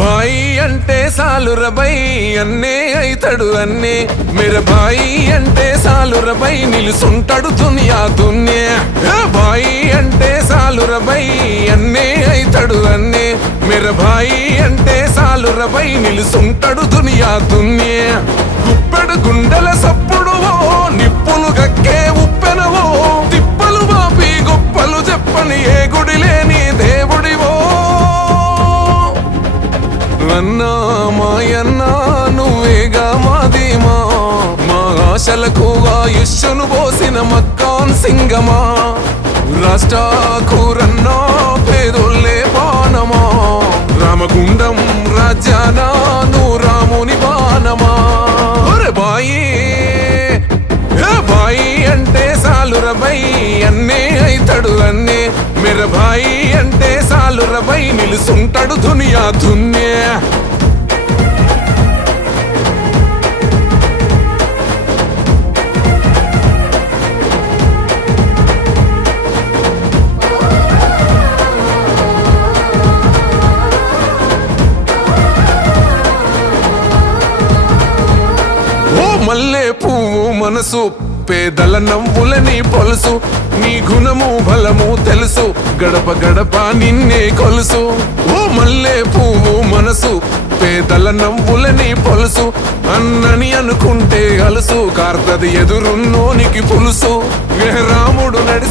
బాయి అంటే సాలురబై అన్నే అయితడు అన్నే మేరే బాయి అంటే సాలురబై నిలుసుంటాడు దునియా దున్నే బాయి అంటే సాలురబై అన్నే అయితడు అన్నే మేరే బాయి అంటే సాలురబై నిలుసుంటాడు దునియా దున్నే గుప్పెడు గుండెల సప్పుడు నిప్పులు గక్కే ఉప్పెనవో తిప్పలు బాపి గొప్పలు చెప్పని ఏ గుడి లేని దేవుడివో అన్నా మాయన్నా నువ్వేగా మాదీమా మా ఆశలకు ఆయుష్ను పోసిన మక్కాన్ సింగమా రాష్ట్రాకూరన్నా పేదోళ్ళే బాణమా రామగుండం రాజ్యానా నువ్వు రాముని బాణమా ఒరే బాయి బాయి అంటే సాలురబై అన్నే అయితడు అన్నే మేర బాయి అంటే సాలురబై నిలుసుంటాడు దునియా దున్నే మల్లె పువ్వు మనసు పేదల నవ్వులని పొలుసు నీ గుణము బలము తెలుసు గడప గడప నిన్నే కొలుసు ఓ మల్లె పువ్వు మనసు పేదల నవ్వులని పొలుసు అన్నని అనుకుంటే అలుసు కార్తది ఎదురున్నోనికి పులుసు రాముడు నడిసి